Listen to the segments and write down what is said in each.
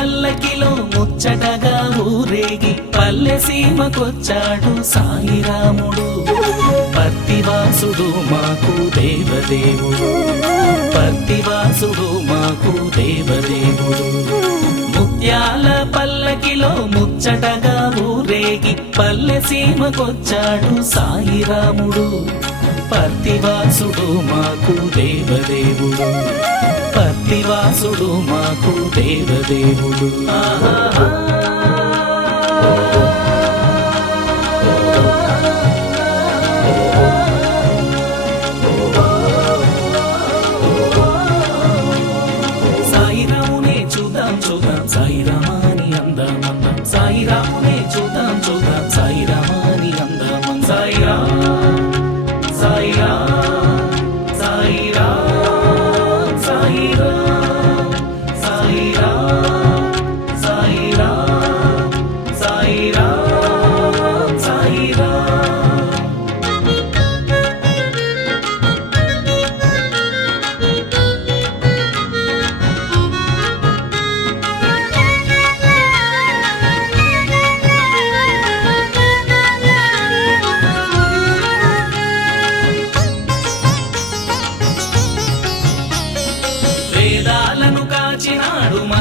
పల్లకిలో ముచ్చటగా ఊరేగి పల్లె సీమకొచ్చాడు సాయిరాముడు. పత్తివాసుడు మాకు దేవదేవుడు. పత్తివాసుడు మాకు దేవదేవుడు. ముత్యాల పల్లకిలో ముచ్చటగా ఊరేగి పల్లె సీమకొచ్చాడు సాయిరాముడు. పర్తివాసుడు మాకు దేవదేవుడు. పర్తివాసుడు మాకు దేవదేవుడు. సాయిరామునే చూద్దాం చూద్దాం. సాయిరామా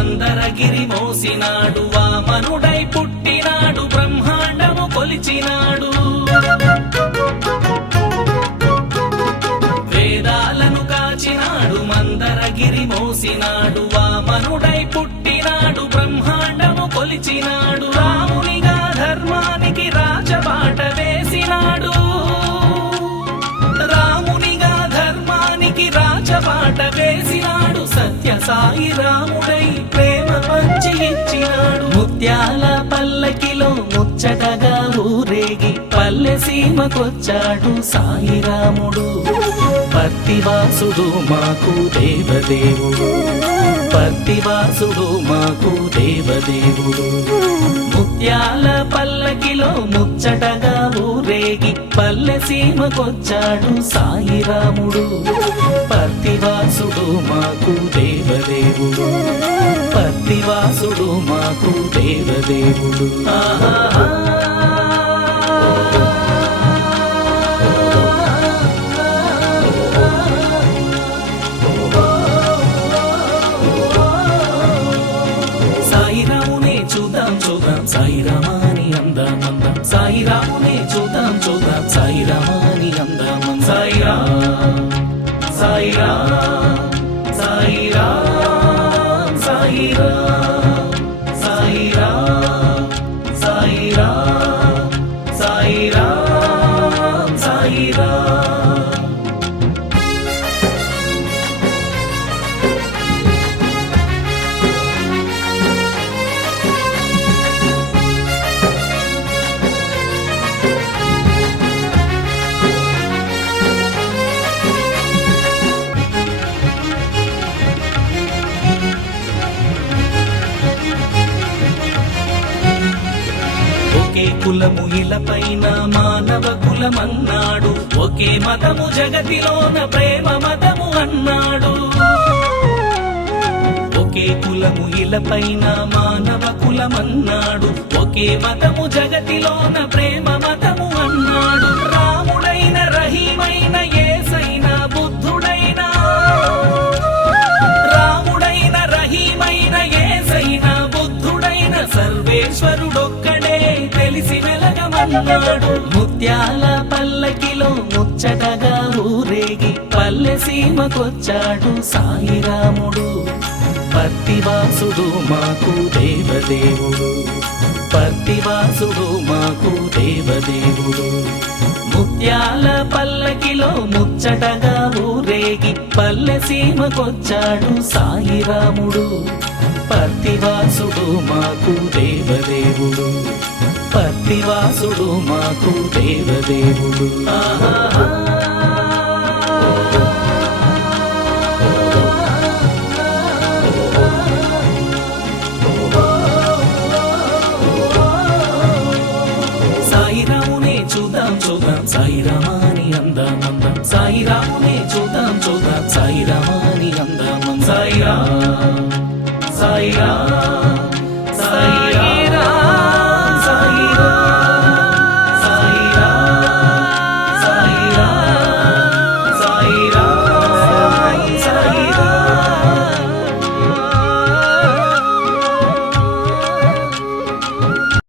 మందరగిరి మోసినాడు వామనుడై పుట్టినాడు బ్రహ్మాండము కొలిచినాడు. వేదాలను కాచినాడు మందరగిరి మోసినాడు వామనుడై పుట్టినాడు బ్రహ్మాండము కొలిచినాడు. సాయి రాముడై ప్రేమ పంచి ఇచ్చినాడు ముత్యాల పల్లకిలో ముచ్చటగా ఊరేగి పల్లె సీమకొచ్చాడు సాయి రాముడు. భక్తివాసుడు మాకు దేవదేవుడు. పత్తివాసుడు మాకు దేవదేవుడు ముత్యాల పల్లకిలో ముచ్చటగా ఊరేగి పల్లె సీమకొచ్చాడు సాయిరాముడు. పత్తివాసుడు మాకు దేవదేవుడు. పత్తివాసుడు మాకు దేవదేవుడు. ఆహా సాయిరామునే చూద్దాం చూద్దాం సాయిరామాని అందం అందం. సాయిరా సాయిరా సాయిరా సాయిరా సాయిరా సాయిరా సాయిరా సాయిరామ్ కులము ఇలపైన మానవ కులమన్నాడు. ఒకే మతము జగతిలోన ప్రేమ మతము అన్నాడు. ఒకే కులము ఇలపైన మానవ కులమన్నాడు. ఒకే మతము జగతిలోన ప్రేమ మతము అన్నాడు. రాముడైన రహీమైన ఏసైన బుద్ధుడైన. రాముడైన రహీమైన ఏసైన బుద్ధుడైన సర్వేశ్వరుడొక్క వెలగమన్నాడు ముత్యాల పల్లకిలో ముచ్చటగా ఊరేగి పల్లె సీమకొచ్చాడు సాయిరాముడు. పత్తివాసుడు మాకు దేవదేవుడు. పత్తివాసుడు మాకు దేవదేవుడు. ముత్యాల పల్లకిలో ముచ్చటగా ఊరేగి పల్లె సీమకొచ్చాడు సాయిరాముడు. పర్తివాసుడు మాకు దేవదేవుడు. పత్తివాసుడు మాకు దేవదేవుడు. సాయిరామునే చూద్దాం చూద్దాం. సాయిరామాని అందం అందం. సాయిరామునే